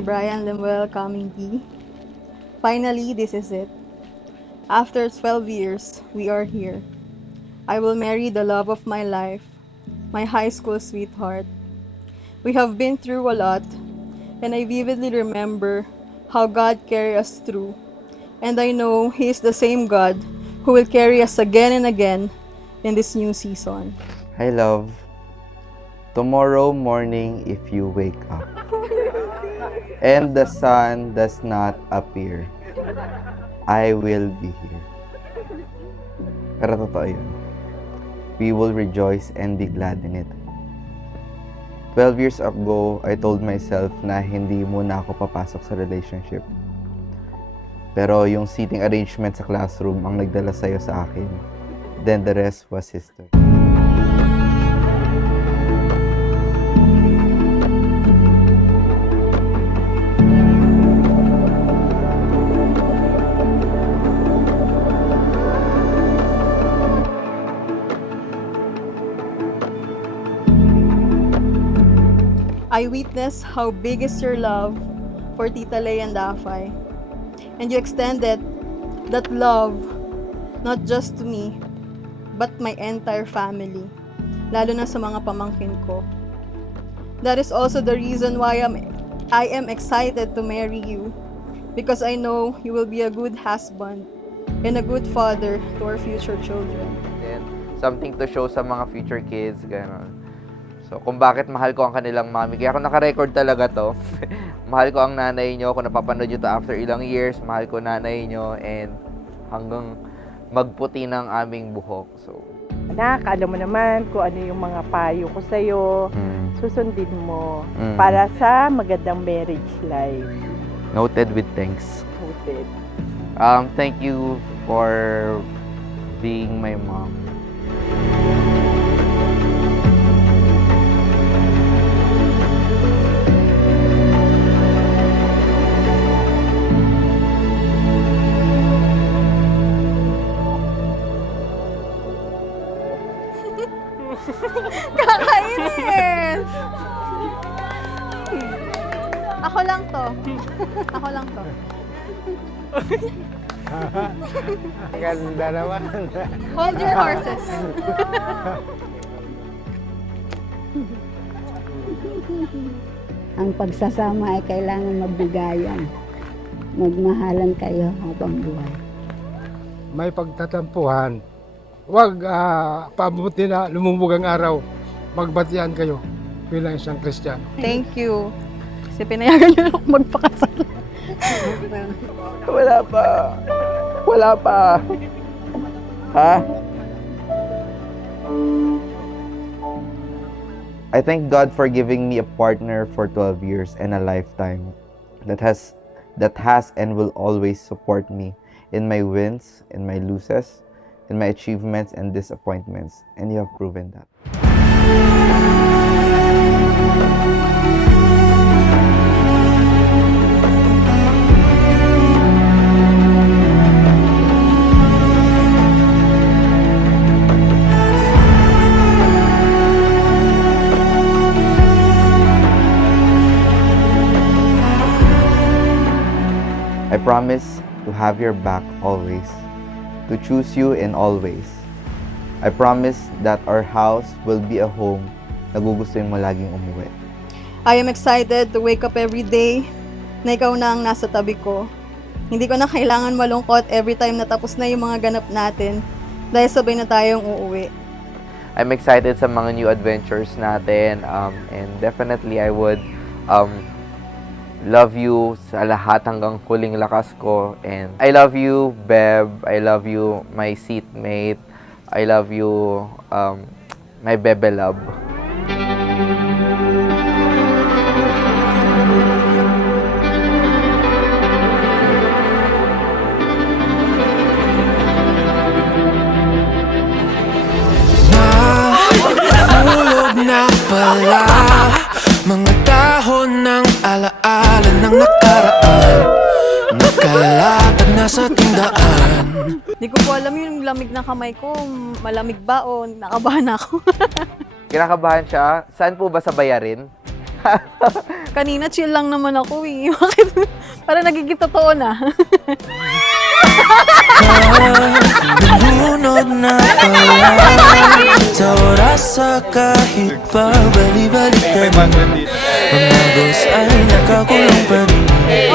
my Brian Lemuel Kamingki. Finally, this is it. After 12 years, we are here. I will marry the love of my life, my high school sweetheart. We have been through a lot, and I vividly remember how God carried us through. And I know He is the same God who will carry us again and again in this new season. Hi, love. Tomorrow morning, if you wake up and the sun does not appear, I will be here. Pero totoo yun. We will rejoice and be glad in it. 12 years ago, I told myself na hindi muna ako papasok sa relationship. Pero yung seating arrangement sa classroom ang nagdala sa'yo sa akin. Then the rest was history. I witnessed how big is your love for Tita Lay and Dafay. And you extended that love not just to me, but my entire family, lalo na sa mga pamangkin ko. That is also the reason why I am excited to marry you, because I know you will be a good husband and a good father to our future children. And something to show sa mga future kids, gano'n. So, kung bakit mahal ko ang kanilang mami. Kaya ako naka-record talaga to. Mahal ko ang nanay nyo. Kung napapanood nyo to after ilang years, mahal ko nanay nyo. And hanggang magputi ng aming buhok. So, Anak, alam mo naman kung ano yung mga payo ko sa'yo. Susundin mo Mm. para sa magandang marriage life. noted with thanks. Noted. Thank you for being my mom. Kakainis! Ako lang to. Ako lang to. Ganda naman. Hold your horses. Ang pagsasama ay kailangan magbigayan. Magmahalan kayo habang buhay. May pagtatampuhan. Huwag pabuti na lumubog ang araw. Magbatian kayo bilang isang Kristiyano. Thank you. Kasi pinayagan niyo ako magpakasal. Wala pa. Wala pa. Ha? I thank God for giving me a partner for 12 years and a lifetime that has and will always support me in my wins, in my losses, in my achievements and disappointments. And you have proven that. I promise to have your back always, to choose you in all ways. I promise that our house will be a home na gugustuhin mo laging umuwi. I am excited to wake up every day na ikaw na ang nasa tabi ko. Hindi ko na kailangan malungkot every time na tapos na yung mga ganap natin dahil sabay na tayong uuwi. I'm excited sa mga new adventures natin. And definitely, I would love you sa lahat hanggang huling lakas ko. And I love you, Beb. I love you, my seatmate. I love you, my Bebe love. Nahulog na pala mga dahon ng alaala ng nakaraan, nakalatag na sa tindaan. Di ko po alam yung lamig ng kamay ko, malamig ba o nakabahan ako. Kinakabahan siya. Saan po ba sa bayarin? Kanina chill lang naman ako eh. Bakit? Parang nagiging totoo na. Nalunod na pala sa oras sa kahit pa bali-balikan. Ang agos ay nakakulong pa rin.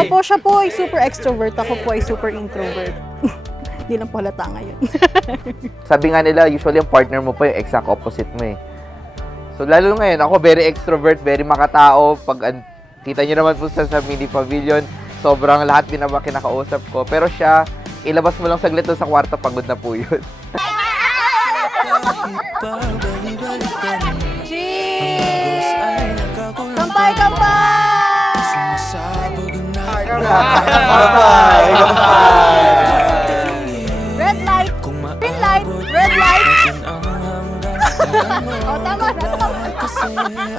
Opo, siya po ay super extrovert. Ako po ay super introvert. Hindi lang po halata ngayon. Sabi nga nila, usually ang partner mo pa yung exact opposite mo eh. So lalo ngayon, ako very extrovert, very makatao. Pag kita nyo naman po sa mini pavilion, sobrang lahat kinakausap ko. Pero siya, ilabas mo lang saglit doon sa kwarto, pagod na po yun. Cheers! Kampay, kampay! Red light! Green light! Red light! Oh, tama na.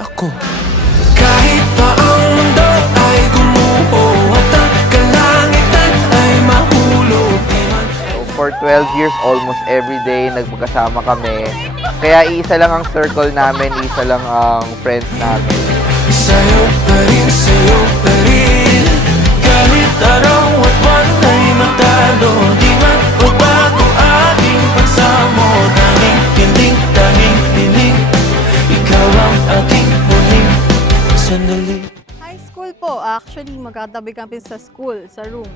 Ako. Kahit pa ang mundo ay gumuho at ang kalangitan ay mahulog. So, for 12 years, almost every day, nagmagkasama kami. Kaya isa lang ang circle namin, isa lang ang friends namin. Sa'yo pa rin, sa'yo pa rin. Kahit araw at buwan ay matalo, di man bago ating pagsamo. Tanging piling, tanging piling, ikaw ang aking muling sandali. High school po, actually, magkatabi kami sa school, sa room.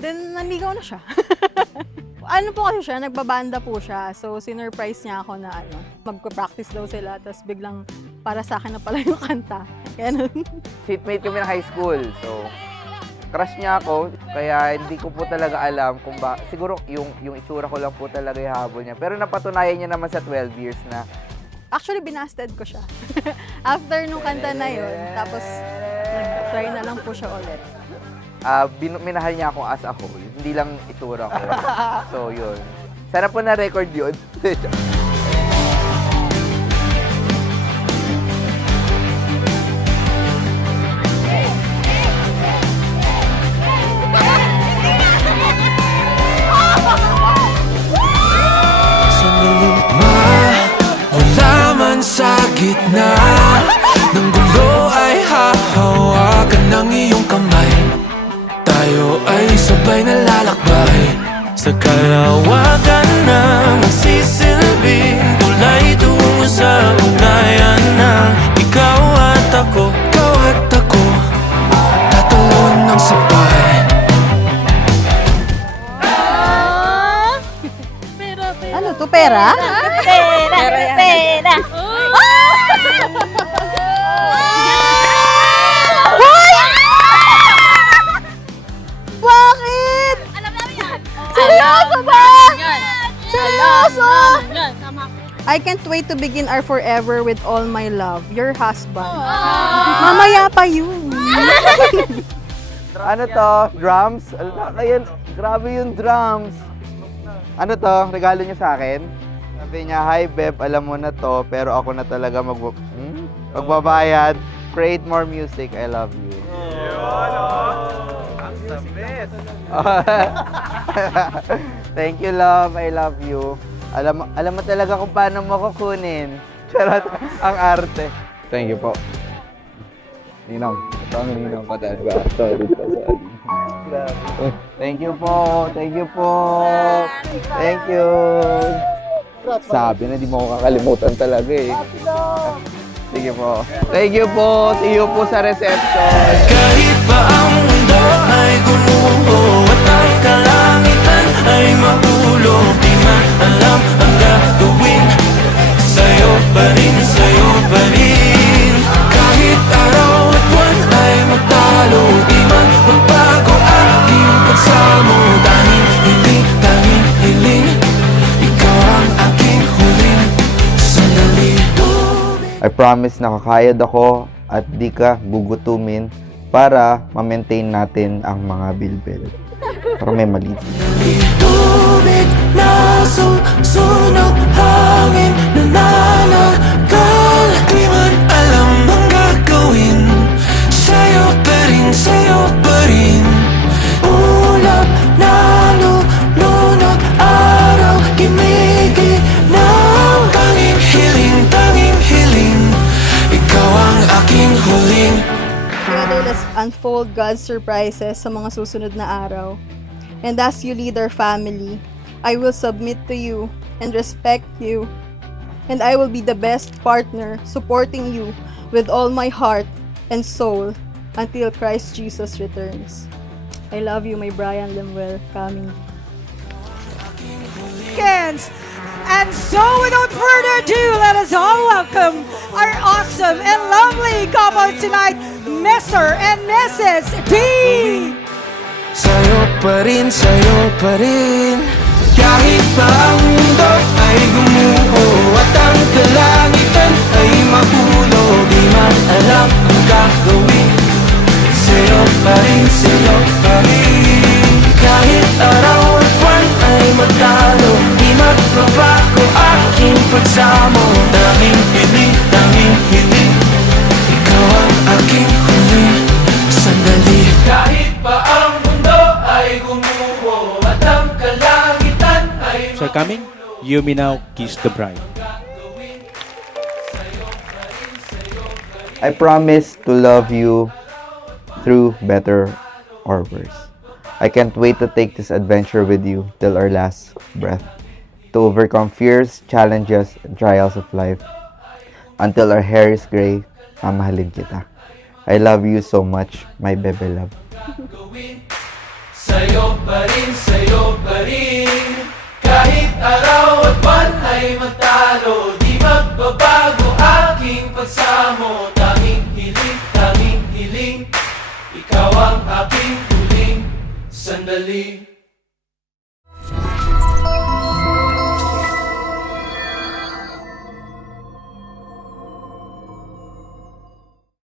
Then, naligaw na siya. Ano po kasi siya, nagbabanda po siya. So, sinurprise niya ako na magpa-practice daw sila. Tapos biglang para sa akin na pala yung kanta. Ganun. Seatmate kami ng high school. So, crush niya ako. Kaya hindi ko po talaga alam kung ba... Siguro yung itsura ko lang po talaga yung habol niya. Pero napatunayan niya naman sa 12 years na... Actually, binasted ko siya. After nung kanta na yun, tapos nag-try na lang po siya ulit. Minahal niya ako as a whole. Hindi lang itsura ko. So, yun. Sana po na-record yun. Sandali, wala man sa gitna ng gulo ay hahawakan ng iyong kamay. Tayo ay sabay na lalakbay sa kalawakan na magsisilbing tulay tungo sa ugnayan na ikaw at ako, tatalon ng sabay. Ano to, pera? Pera. Bakit? Alam namin yan. Seryoso ba? Yan. Seryoso? Yan, tama. I can't wait to begin our forever with all my love. Your husband. Mamaya pa yun. Ano to? Drums? Ayan, grabe yung drums. Ano to? Regalo niyo sa akin? Sabi niya, hi Beb, alam mo na to, pero ako na talaga magbabayad. Create more music. I love you. Thank you, love. I love you. Alam mo talaga kung paano mo kukunin. Charot, ang arte. Thank you po. Ninang. Ito ang ninang pa talaga. Sorry. Thank you po. Thank you po. Thank you. Sabi na, di mo ako kakalimutan talaga eh. Sige po. Thank you po. See you po sa reception. Kahit pa ang mundo ay gumuho at ang kalangitan ay mahulog, di man alam ang gagawin. Sa'yo pa rin, sa'yo pa rin. Kahit araw at buwan ay magtalo, di man magbago aking pagsamo. Tanging hiling, ikaw ang aking huling sandali. I promise na kakayod ako at di ka gugutumin para ma-maintain natin ang mga bilbil. Para may maliit. Tubig na sunog, hangin na nanakal. Di man alam ang gagawin. Sa'yo pa rin. Ulap na lunod, araw, gimigi na tanging hiling. Ikaw ang aking huling us unfold God's surprises sa mga susunod na araw. And as you lead our family, I will submit to you and respect you. And I will be the best partner supporting you with all my heart and soul until Christ Jesus returns. I love you, my Brian Lemuel Kaming. And so without further ado, let us all welcome our awesome and lovely couple tonight, Mr. and Mrs. D. Sa'yo pa rin kahit pa ang mundo ay gumuho at ang kalangitan ay mahulog, di man alam ang gagawin. Sa'yo pa rin kahit araw at buwan ay magtalo, di magbabago aking pagsamo. Tanging hiling, ikaw ang aking huling sandali. Kahit pa ang mundo ay gumuho at ang kalangitan ay Sir Kaming, you may now kiss the bride. I promise to love you through better or worse. I can't wait to take this adventure with you till our last breath, to overcome fears, challenges, and trials of life. Until our hair is gray, mamahalin kita. I love you so much, my bebe love. Sa'yo pa rin kahit araw at buwan ay magtalo, di magbabago aking pagsamo. Tanging hiling, ikaw ang aking huling sandali.